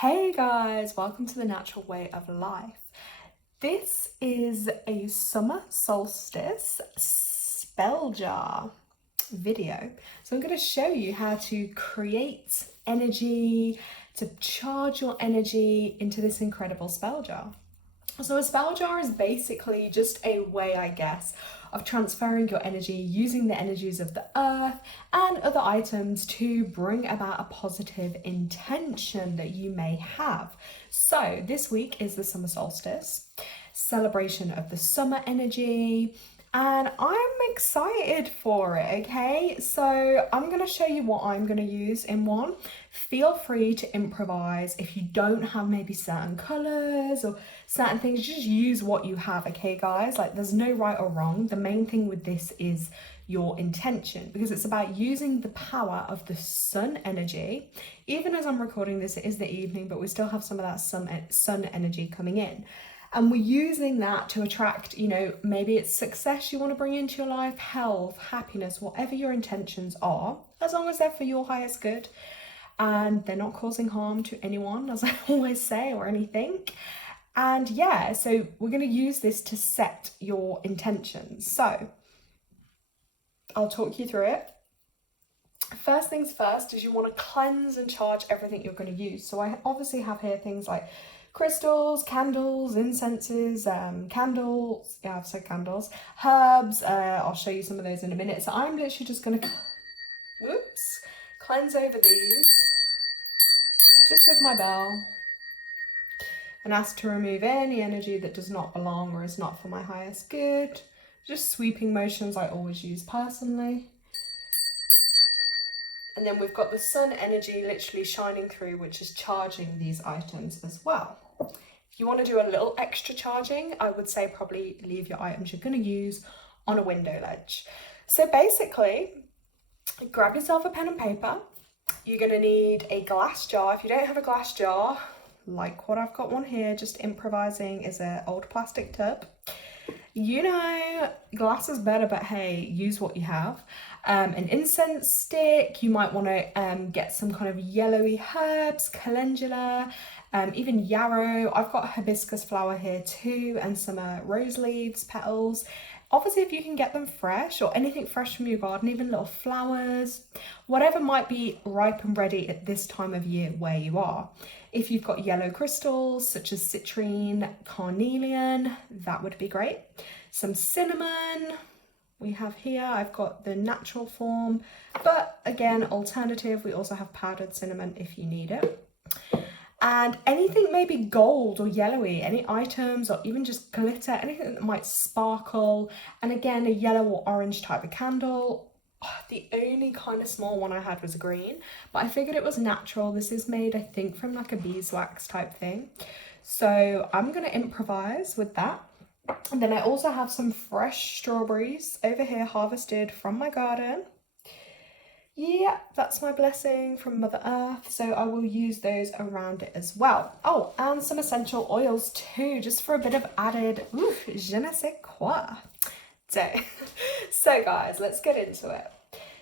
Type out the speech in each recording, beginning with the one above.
Hey guys, welcome to the Natural Way of Life. This is a summer solstice spell jar video. So I'm going to show you how to create energy, to charge your energy into this incredible spell jar. So a spell jar is basically just a way, I guess, of transferring your energy using the energies of the earth and other items to bring about a positive intention that you may have. So this week is the summer solstice, celebration of the summer energy, and I'm excited for it, okay? So I'm going to show you what I'm going to use in one. Feel free to improvise. If you don't have maybe certain colours or certain things, just use what you have, okay guys? Like, there's no right or wrong. The main thing with this is your intention, because it's about using the power of the sun energy. Even as I'm recording this, it is the evening, but we still have some of that sun energy coming in. And we're using that to attract, maybe it's success you want to bring into your life, health, happiness, whatever your intentions are, as long as they're for your highest good and they're not causing harm to anyone, as I always say, or anything. And yeah, so we're going to use this to set your intentions. So I'll talk you through it. First things first is you want to cleanse and charge everything you're going to use. So I obviously have here things like crystals, candles, incenses, candles, yeah, I've said candles, herbs. I'll show you some of those in a minute. So I'm literally just going to, cleanse over these just with my bell and ask to remove any energy that does not belong or is not for my highest good. Just sweeping motions I always use personally. And then we've got the sun energy literally shining through, which is charging these items as well. If you want to do a little extra charging, I would say probably leave your items you're going to use on a window ledge. So basically, grab yourself a pen and paper. You're going to need a glass jar. If you don't have a glass jar, like what I've got one here, just improvising, is an old plastic tub. Glass is better, but hey, use what you have. An incense stick, you might want to get some kind of yellowy herbs, calendula, even yarrow. I've got hibiscus flower here too, and some rose leaves, petals. Obviously, if you can get them fresh or anything fresh from your garden, even little flowers, whatever might be ripe and ready at this time of year where you are. If you've got yellow crystals such as citrine, carnelian, that would be great. Some cinnamon we have here. I've got the natural form, but again, alternative, we also have powdered cinnamon if you need it. And anything maybe gold or yellowy, any items or even just glitter, anything that might sparkle. And again, a yellow or orange type of candle. The only kind of small one I had was green, but I figured it was natural. This is made, I think, from like a beeswax type thing. So I'm going to improvise with that. And then I also have some fresh strawberries over here harvested from my garden. Yeah, that's my blessing from Mother Earth, so I will use those around it as well. Oh, and some essential oils too, just for a bit of added, je ne sais quoi. So guys, let's get into it.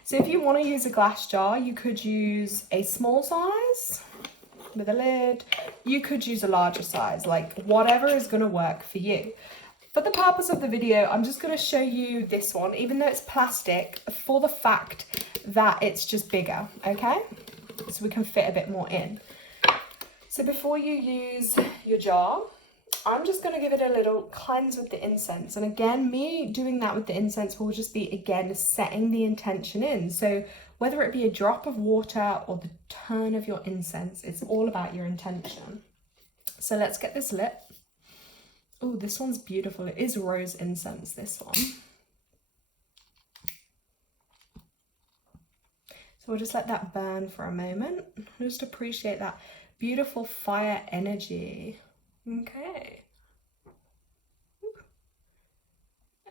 So if you want to use a glass jar, you could use a small size with a lid. You could use a larger size, like whatever is going to work for you. For the purpose of the video, I'm just going to show you this one, even though it's plastic, for the fact that it's just bigger, okay? So we can fit a bit more in. So before you use your jar, I'm just going to give it a little cleanse with the incense. And again, me doing that with the incense will just be, again, setting the intention in. So whether it be a drop of water or the turn of your incense, it's all about your intention. So let's get this lit. Oh, this one's beautiful. It is rose incense, this one. So we'll just let that burn for a moment. Just appreciate that beautiful fire energy. Okay.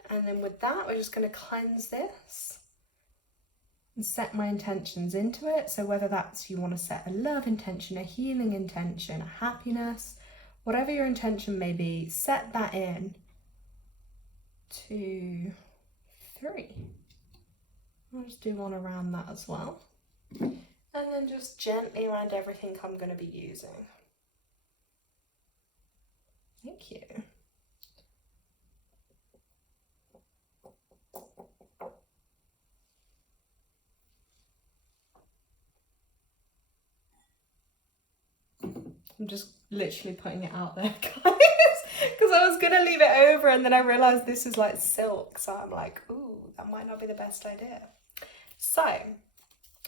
And then with that, we're just going to cleanse this and set my intentions into it. So whether that's you want to set a love intention, a healing intention, a happiness, whatever your intention may be, set that in. 2, 3. I'll just do one around that as well. And then just gently around everything I'm going to be using. Thank you. I'm just literally putting it out there, guys, because I was gonna leave it over and then I realized this is like silk, so I'm like, ooh, that might not be the best idea. So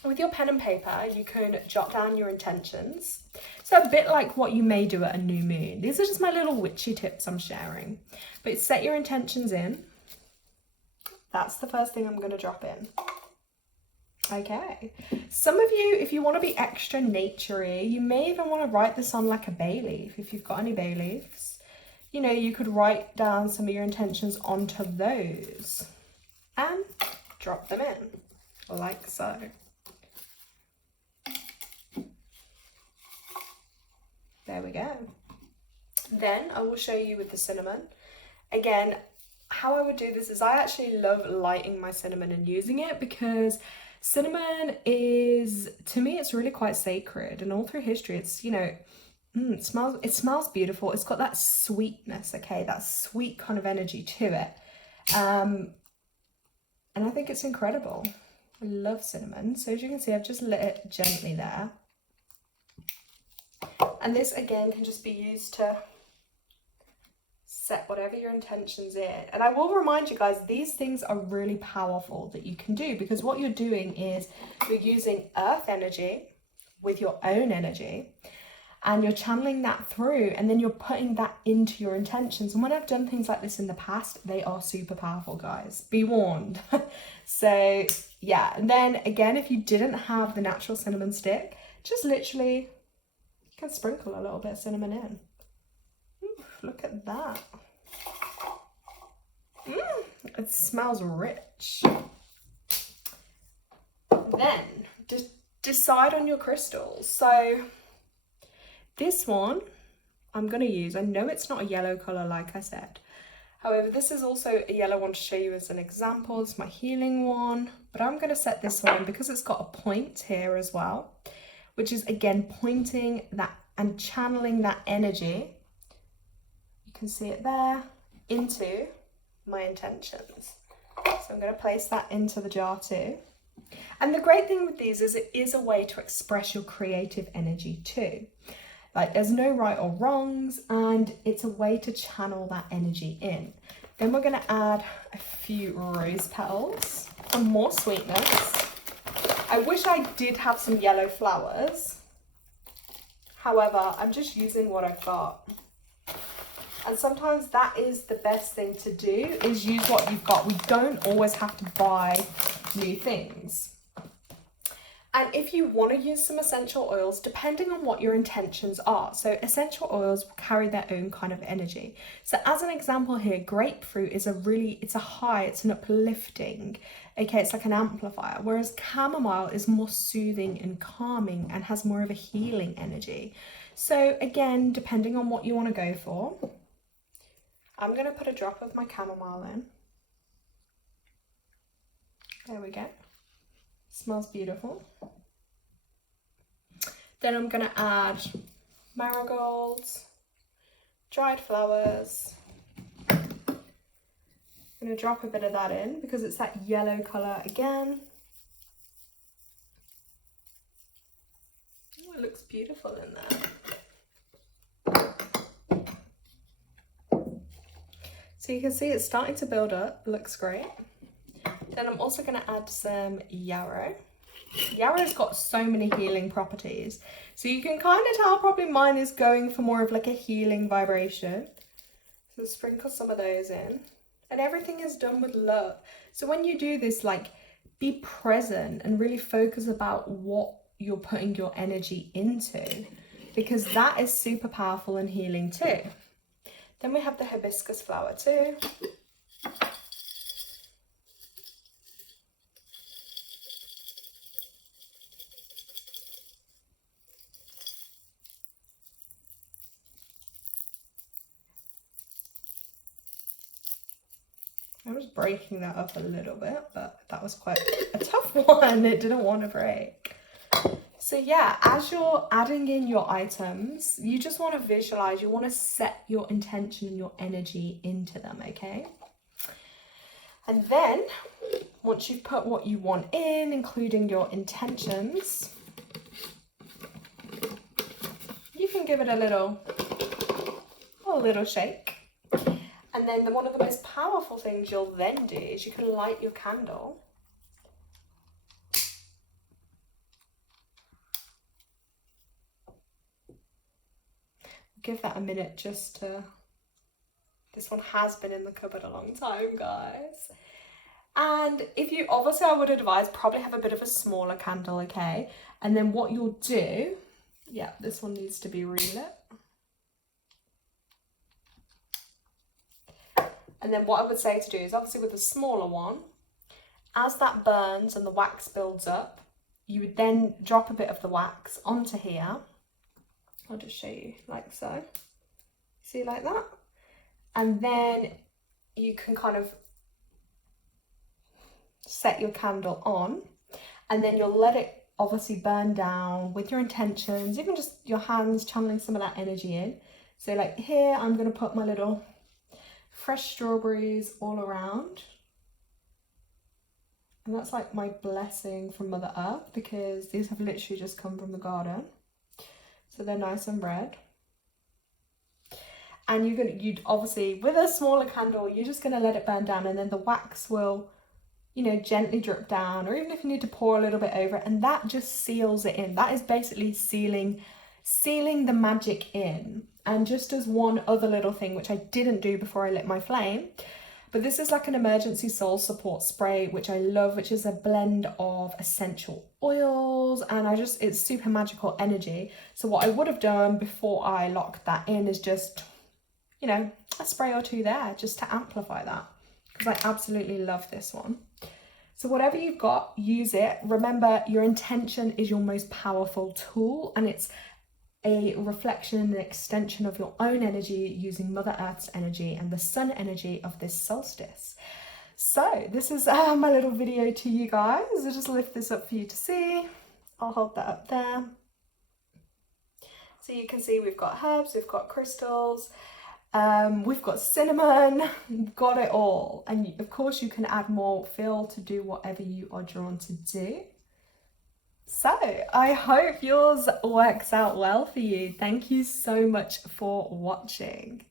with your pen and paper, you can jot down your intentions. So a bit like what you may do at a new moon. These are just my little witchy tips I'm sharing. But set your intentions in. That's the first thing I'm going to drop in. Okay. Some of you, if you want to be extra naturey, you may even want to write this on like a bay leaf. If you've got any bay leaves, you know, you could write down some of your intentions onto those and drop them in like so. There we go. Then I will show you with the cinnamon. Again, how I would do this is I actually love lighting my cinnamon and using it, because cinnamon is, to me, it's really quite sacred, and all through history it's, you know, it smells beautiful. It's got that sweetness, okay, that sweet kind of energy to it. And I think it's incredible. I love cinnamon. So as you can see, I've just lit it gently there. And this again can just be used to set whatever your intentions in. And I will remind you guys, these things are really powerful that you can do, because what you're doing is you're using earth energy with your own energy, and you're channeling that through, and then you're putting that into your intentions. And when I've done things like this in the past, they are super powerful, guys. Be warned. So yeah, and then again, if you didn't have the natural cinnamon stick, just literally you can sprinkle a little bit of cinnamon in. Ooh, look at that. It smells rich. Then just decide on your crystals. So this one I'm going to use, I know it's not a yellow colour like I said. However, this is also a yellow one to show you as an example. It's my healing one. But I'm going to set this one because it's got a point here as well, which is again pointing that and channeling that energy. You can see it there, into my intentions. So I'm going to place that into the jar too. And the great thing with these is it is a way to express your creative energy too. Like there's no right or wrongs, and it's a way to channel that energy in. Then we're going to add a few rose petals for more sweetness. I wish I did have some yellow flowers. However, I'm just using what I've got. And sometimes that is the best thing to do, is use what you've got. We don't always have to buy new things. And if you want to use some essential oils, depending on what your intentions are. So essential oils carry their own kind of energy. So as an example here, grapefruit is it's an uplifting, okay, it's like an amplifier. Whereas chamomile is more soothing and calming and has more of a healing energy. So again, depending on what you want to go for, I'm going to put a drop of my chamomile in. There we go. Smells beautiful. Then I'm going to add marigolds, dried flowers. I'm going to drop a bit of that in because it's that yellow colour again. Oh, it looks beautiful in there. So you can see it's starting to build up, it looks great. Then I'm also going to add some yarrow. Yarrow's got so many healing properties. So you can kind of tell probably mine is going for more of like a healing vibration. So sprinkle some of those in. And everything is done with love. So when you do this, like, be present and really focus about what you're putting your energy into, because that is super powerful and healing too. Then we have the hibiscus flower too. I was breaking that up a little bit, but that was quite a tough one. It didn't want to break. So yeah, as you're adding in your items, you just want to visualize, you want to set your intention and your energy into them, okay? And then once you've put what you want in, including your intentions, you can give it a little shake. And then one of the most powerful things you'll then do is you can light your candle. Give that a minute just to... This one has been in the cupboard a long time, guys. And if you, obviously I would advise probably have a bit of a smaller candle, okay? And then what you'll do, yeah, this one needs to be relit. And then what I would say to do is obviously with the smaller one, as that burns and the wax builds up, you would then drop a bit of the wax onto here. I'll just show you like so. See, like that? And then you can kind of set your candle on, and then you'll let it obviously burn down with your intentions, even just your hands channeling some of that energy in. So like here, I'm going to put my little fresh strawberries all around. And that's like my blessing from Mother Earth, because these have literally just come from the garden. So they're nice and red. And you'd obviously, with a smaller candle, you're just going to let it burn down, and then the wax will, you know, gently drip down, or even if you need to pour a little bit over it, and that just seals it in. That is basically sealing the magic in. And just as one other little thing, which I didn't do before I lit my flame, but this is like an emergency soul support spray, which I love, which is a blend of essential oils, and it's super magical energy. So what I would have done before I locked that in is just, you know, a spray or two there just to amplify that, because I absolutely love this one. So whatever you've got, use it. Remember, your intention is your most powerful tool, and it's a reflection and an extension of your own energy using Mother Earth's energy and the sun energy of this solstice. So this is my little video to you guys. I'll just lift this up for you to see. I'll hold that up there. So you can see we've got herbs, we've got crystals, we've got cinnamon, we've got it all. And of course you can add more, feel to do whatever you are drawn to do. So I hope yours works out well for you. Thank you so much for watching.